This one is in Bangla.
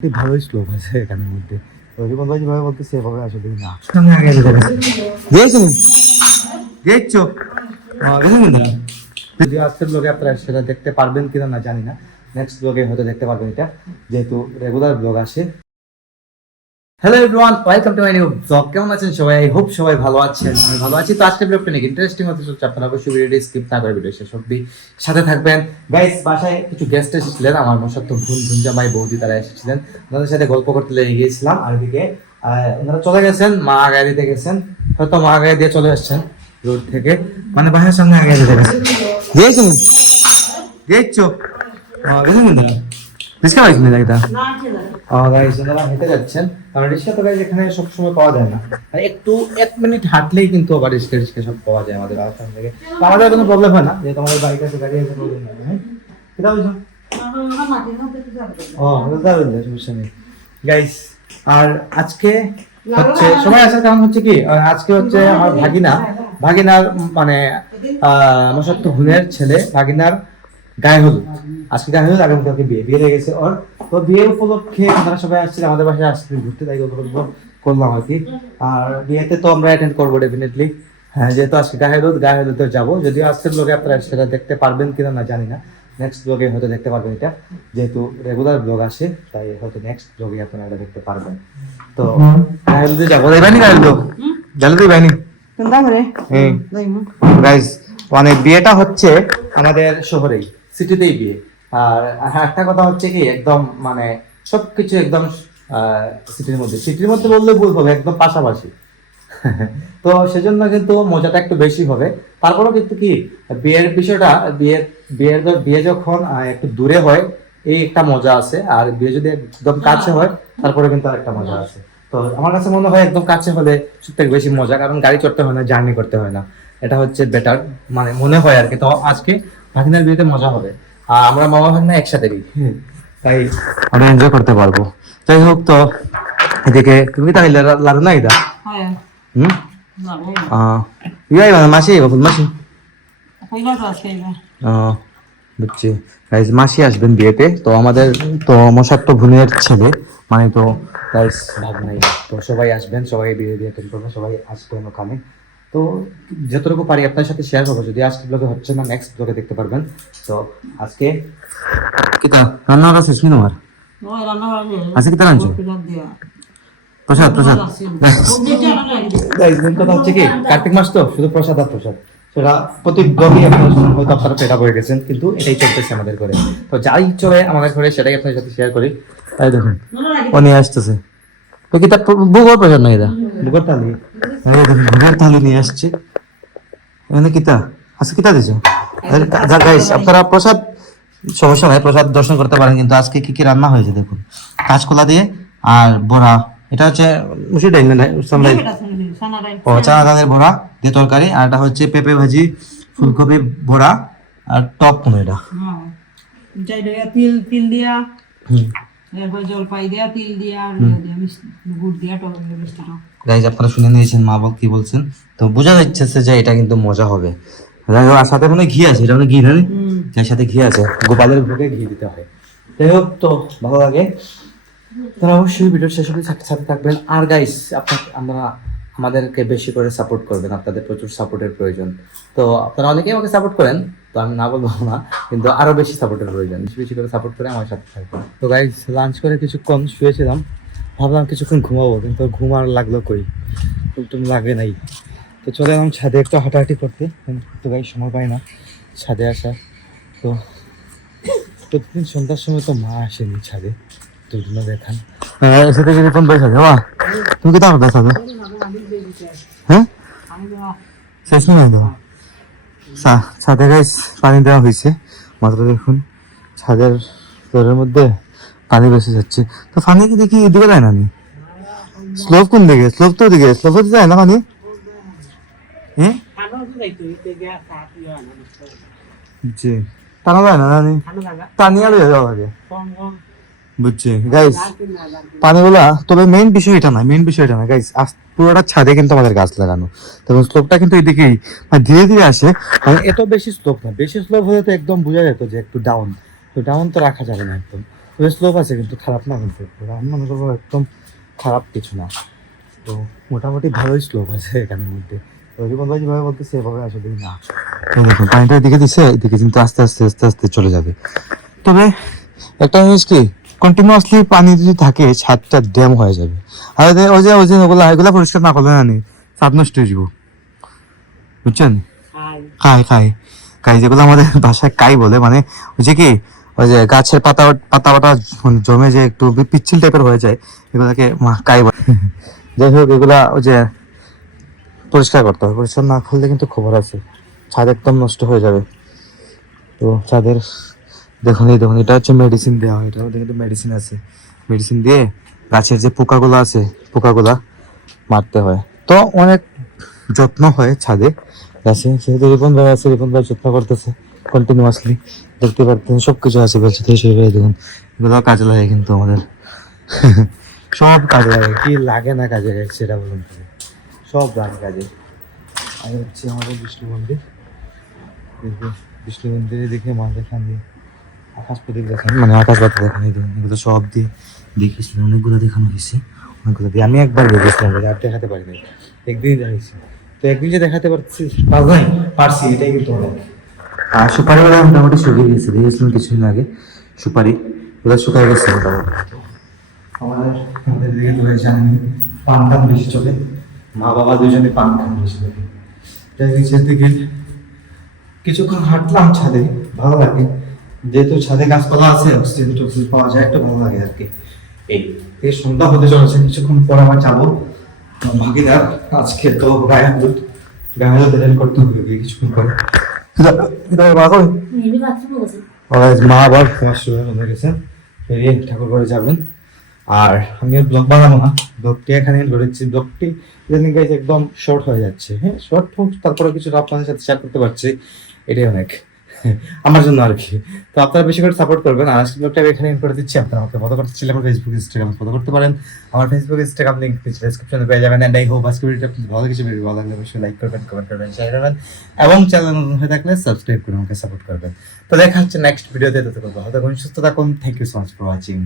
ভালোই স্লোপ আছে এখানের মধ্যে। তো রিপন ভাই যেভাবে বলতে সেভাবে আসলে না সামনে আগে যেতে পারছি। দেখছো দেখছো যদি আজকের ব্লগে আপনারা সেটা দেখতে পারবেন কিনা না জানি না, নেক্সট ব্লগে হয়তো দেখতে পারবেন এটা, যেহেতু রেগুলার ব্লগ আসে। Hello everyone, welcome to my new blog. কেমন আছেন সবাই? আই হোপ সবাই ভালো আছেন। আমি ভালো আছি। তো আজকের ব্লগটা নাকি ইন্টারেস্টিং হতে চলছে। আপনারা অবশ্যই ভিডিওটি স্কিপ না করে ভিডিও শেষ অবধি সাথে থাকবেন। গাইস, বাসায় কিছু গেস্ট এসেছিলেন, আমার মশাত্ত ভুনজামাই বৌদি তারা এসেছিলেন। ওনাদের সাথে গল্প করতে লেগে গিয়েছিলাম। আর এদিকে ওনারা চলে গেছেন, মা আগায় দিতে গেছেন, হয়তো মা আগায় দিয়ে চলে আসছেন রোড থেকে, মানে বাসার সামনে আগায় দিতে গেছেন। দেখছো দেখছো রিক্সা পাইছেন না এটা? গাইস, ওনারা হেঁটে যাচ্ছেন, কারণ রিক্সা তো গাইস এখানে সবসময় পাওয়া যায় না। আর একটু 1 মিনিট হাঁটলেই কিন্তু আবার রিক্সা সব পাওয়া যায় আমাদের আসাম থেকে। তো আমাদের কোনো প্রবলেম হয় না, যেহেতু আমাদের বাইক আছে, গাড়ি আছে, প্রবলেম নেই। হ্যাঁ, এটা বুঝছো? যাবেন না, সমস্যা নেই গাইস। আর আজকে হচ্ছে সবাই আসার কারণ হচ্ছে কি, আজকে হচ্ছে আমার ভাগিনার মানে আমার সত্য বোনের ছেলে ভাগিনার গায়ে হলুদ। আজকে গায়ে হলুদ, আগামীকালকে বিয়ে হয়ে গেছে ওর। তো বিয়ে উপলক্ষে আপনারা সবাই আসছেন আমাদের বাসায়, আসতে ঘুরতে, তাই করলাম আর কি। আর বিয়েতে তো আমরা অ্যাটেন্ড করবো ডেফিনেটলি। হ্যাঁ, যেহেতু আজকে গায়ে হলুদে যাবো। যদিও আজকের ব্লগে আপনারা সেটা দেখতে পারবেন কিনা না জানি না, নেক্সট ব্লগে হয়তো দেখতে পারবেন এটা, যেহেতু রেগুলার ব্লগ আসে, তাই হয়তো নেক্সট ব্লগে আপনারা এটা দেখতে পারবেন। তো গায়ে হলুদে যাবো, যাইবানি গায়ে হলুদ জানো তো যাইবানি গাইস। মানে বিয়েটা হচ্ছে আমাদের শহরেই, সিটিতেই বিয়ে। আর একটা কথা হচ্ছে কি, একদম মানে সবকিছু একদম সিটির মধ্যে বললে ভুল হবে, একদম পাশাপাশি। তো সেজন্য কিন্তু মজাটা একটু বেশি হবে। তারপরেও কিন্তু কি, বিয়ের বিষয়টা, বিয়ে যখন একটু দূরে হয় এই একটা মজা আছে, আর বিয়ে যদি একদম কাছে হয় তারপরে কিন্তু আরেকটা মজা আছে। তো আমার কাছে মনে হয় একদম কাছে হলে সব থেকে বেশি মজা, কারণ গাড়ি চড়তে হয় না, জার্নি করতে হয় না, এটা হচ্ছে বেটার মানে মনে হয় আর কি। তো আজকে ভাগিনার বিয়েতে মজা হবে, আর আমরা মামা ভাগনা একসাথে দিই, তাই আমরা এনজয় করতে পারবো। যাই হোক, তো এদিকে তুমি তাহলে লাড়ু না এটা মাসি মাসি বুঝছি। গাইজ, মাসি আসবেন বিয়েতে। তো আমাদের তো মশাত্ত বোনের ছেলে, মানে তো গাইজ ভাগনাই, তো সবাই আসবেন, সবাই বিয়ে করবেন, সবাই আসবেন ওখানে। তো যতটুকু পারি আপনার সাথে শেয়ার করবো, যদি আজকে ব্লগে হচ্ছে না নেক্সট ব্লগে দেখতে পারবেন। তো আজকে কিতা রান্না আছে কি তোমার? আজকে কিতা রাঁধছো? প্রসাদ কথা হচ্ছে কি, কার্তিক মাস তো শুধু প্রসাদ আর প্রসাদ, সেটা প্রতি ব্লগে হয়তো আপনারা পেটা হয়ে গেছেন, কিন্তু এটাই চলতেছে আমাদের ঘরে। তো যাই চলে আমাদের ঘরে সেটাই আপনার সাথে শেয়ার করি। তাই দেখুন ও নিয়ে আসতেছে, তো কি তার বুগর প্রসাদ না, এটা বুগর থালি, বুগর থালি নিয়ে আসছে। এখানে কিতা আজকে কিতা দিছো? গাইস, আপনারা প্রসাদ সমস্যা নাই, প্রসাদ দর্শন করতে পারেন, কিন্তু আজকে কি কি রান্না হয়েছে দেখুন। কাঁচকলা দিয়ে আর বড়া, এটা হচ্ছে মুসুর ডাল না, ও চানা ডালের বড়া দিয়ে তরকারি, আর এটা হচ্ছে পেঁপে ভাজি, ফুলকপি বড়া, আর টক কোনো এটা তিল দিয়া, এরপর জলপাই দিয়া, তিল দিয়া, আর গুড় দিয়া, টক মিষ্টি টক। গাইজ, আপনারা শুনে নিয়েছেন মা কি বলছেন, তো বোঝা যাচ্ছে যে এটা কিন্তু মজা হবে। যাই হোক, আর সাথে মনে ঘি আছে, এটা মানে ঘি না, যার সাথে ঘি আছে, গোপালের ভোগে ঘি দিতে হয়। যাই হোক, তো ভালো লাগে। তারা অবশ্যই ভিডিও শেষ অবধি সাথে থাকবেন। আর গাইস, আমাদেরকে বেশি করে সাপোর্ট করবেন, আপনাদের প্রচুর সাপোর্টের প্রয়োজন। তো আপনারা অনেকেই আমাকে সাপোর্ট করেন, তো আমি না বলবো না, কিন্তু আরো বেশি সাপোর্টের প্রয়োজন, বেশি বেশি করে সাপোর্ট করে আমার সাথে থাকবেন। তো গাইস, লাঞ্চ করে কিছুক্ষণ শুয়েছিলাম, ভাবলাম কিছুক্ষণ ঘুমাবো, কিন্তু ঘুম আর লাগলো কই, ঘুম লাগে নাই। তো চলে এলাম ছাদে একটু হাঁটাহাঁটি করতে, তো গাইস সময় পাই না ছাদে আসা। তো প্রতিদিন সন্ধ্যার সময় তো মা আসেনি ছাদে, তো দেখান এসে থেকে রিপন বসে আছে। বাবা, তুমি কি তার দেখা হ্যাঁ শেষ নয় তো ছাদে গাইস পানি দেওয়া হয়েছে মাত্র, দেখুন ছাদের ফ্লোরের মধ্যে পানি বেশি যাচ্ছে। তো পানি কি দেখি এদিকে যায় না, স্লোপ কোন দিকে? স্লোপ তো দিকে, স্লোপ হতে যায় না পানি। হ্যাঁ জি, টানা যায় না, টানিয়া লয়ে যাওয়া লাগে, বুঝছি গাইস পানিগুলা। তবে মেইন বিষয় এটা না গাইস, পুরোটা ছাদে কিন্তু আমাদের গাছ লাগানো, তখন স্লোপটা কিন্তু এদিকেই মানে ধীরে ধীরে আসে, মানে এত বেশি স্লোপ না, বেশি স্লোপ হলে তো একদম বোঝা যেত যে একটু ডাউন, তো ডাউন তো রাখা যাবে না একদম। স্লোপ আছে কিন্তু খারাপ না, কিন্তু আমি মনে করবো একদম খারাপ কিছু না। তো মোটামুটি ভালোই স্লোপ আছে এখানের মধ্যে। তো জীবন ভাই যেভাবে বলতেছে এভাবে আসলেই না। তো দেখুন পানিটা এদিকে দিছে, এদিকে কিন্তু আস্তে আস্তে আস্তে আস্তে চলে যাবে। তবে একটা জিনিস কি, কন্টিনিউয়াসলি পানি যদি থাকে ছাদটা ড্যাম হয়ে যাবে। আর ওই যে ওগুলা পরিষ্কার না করলে না নি ছাদ নষ্ট হয়ে যাবো, বুঝছেন? খাই খাই কাই, যেগুলো আমাদের ভাষায় কাই বলে, মানে ওই যে কি, ওই যে গাছের পাতা পাতা পাতা জমে যে একটু পিচ্ছিল টাইপের হয়ে যায়, এগুলাকে কাই বলে। যাই হোক, এগুলা ওই যে পরিষ্কার করতে হবে, পরিষ্কার না করলে কিন্তু খবর আছে, ছাদ একদম নষ্ট হয়ে যাবে। তো ছাদের দেখুন, এই দেখুন, এটা হচ্ছে মেডিসিন দেওয়া হয়, এটার মধ্যে কিন্তু মেডিসিন আছে। মেডিসিন দিয়ে গাছের যে পোকাগুলো আছে পোকাগুলা মারতে হয়। তো অনেক যত্ন হয় ছাদে গাছে, সেহেতু রিপন ভাই আছে, রিপন ভাই যত্ন করতেছে কন্টিনিউয়াসলি, দেখতে পারতেন সবকিছু আছে বলছে। দেখুন এগুলো কাজে লাগে কিন্তু আমাদের সব কাজে লাগে, কি লাগে না কাজে লাগে সেটা বলুন তো? সব লাগে কাজে। আর হচ্ছে আমাদের বিষ্ণু মন্দির, দেখবে বিষ্ণু মন্দিরে দেখে মা দেখান দিয়ে আকাশ প্রদীপ দেখান, মানে আকাশ বাতি দেখান, এই দেখুন এগুলো সব দিয়ে দেখিয়েছিলাম, অনেকগুলো দেখানো হয়েছে, অনেকগুলো দিয়ে। আমি একবার দেখেছিলাম, আর দেখাতে পারি নাই, একদিনই দেখাইছি। তো একদিন যে দেখাতে পারছি এটাই কিন্তু অনেক। আর সুপারি গুলো মোটামুটি শুকিয়ে গেছে, দেখেছিলাম কিছুদিন আগে সুপারি ওগুলো শুকায় গেছে মোটামুটি। আমাদের আমাদের দিকে তো জানেন পান টান বেশি চলে, মা বাবা দুজনে পান খান বেশি চলে। তাই নিচের দিকে কিছুক্ষণ হাঁটলাম ছাদে, ভালো লাগে, যেহেতু ছাদে গাছপালা আছে, অক্সিজেন টক্সিজেন পাওয়া যায়, একটু ভালো লাগে আর কি। এই সন্ধ্যা হতে চলেছে, কিছুক্ষণ পর আবার যাবো ভাগিদার, আজকে তো গায়ে হলুদ রেডি করতে হবে কিছুক্ষণ পরে। মা আবার হয়ে গেছে, বেরিয়ে ঠাকুর ঘরে যাবেন। আর আমি ব্লগ বানাবো না, ব্লগটি এখানে ধরেছি। ব্লগটি ইদানিং গাইজ একদম শর্ট হয়ে যাচ্ছে, হ্যাঁ শর্ট হোক, তারপরে কিছু আপনাদের সাথে শেয়ার করতে পারছি, এটাই অনেক আমার জন্য আর কি। তো আপনারা বেশি করে সাপোর্ট করবেন। আর আজকে ব্লগটা আমি এখানে এন্ড করে দিচ্ছি। আপনারা আমাকে ফলো করতে চাইলে আমার ফেসবুক ইনস্টাগ্রাম ফলো করতে পারেন। আমার ফেসবুক ইনস্টাগ্রাম লিঙ্ক ডেসক্রিপশনে পেয়ে যাবেন। এন্ড আই হোপ আজকে ভিডিওটা আপনাদের ভালো কিছু ভালো লাগলে অবশ্যই লাইক করবেন, কমেন্ট করবেন, শেয়ার করবেন, এবং চ্যানেল নতুন হয়ে থাকলে সাবস্ক্রাইব করে আমাকে সাপোর্ট করবেন। তো দেখা হচ্ছে নেক্সট ভিডিওতে, ততক্ষণ ভালো থাকুন, সুস্থ থাকুন। Thank you so much for watching.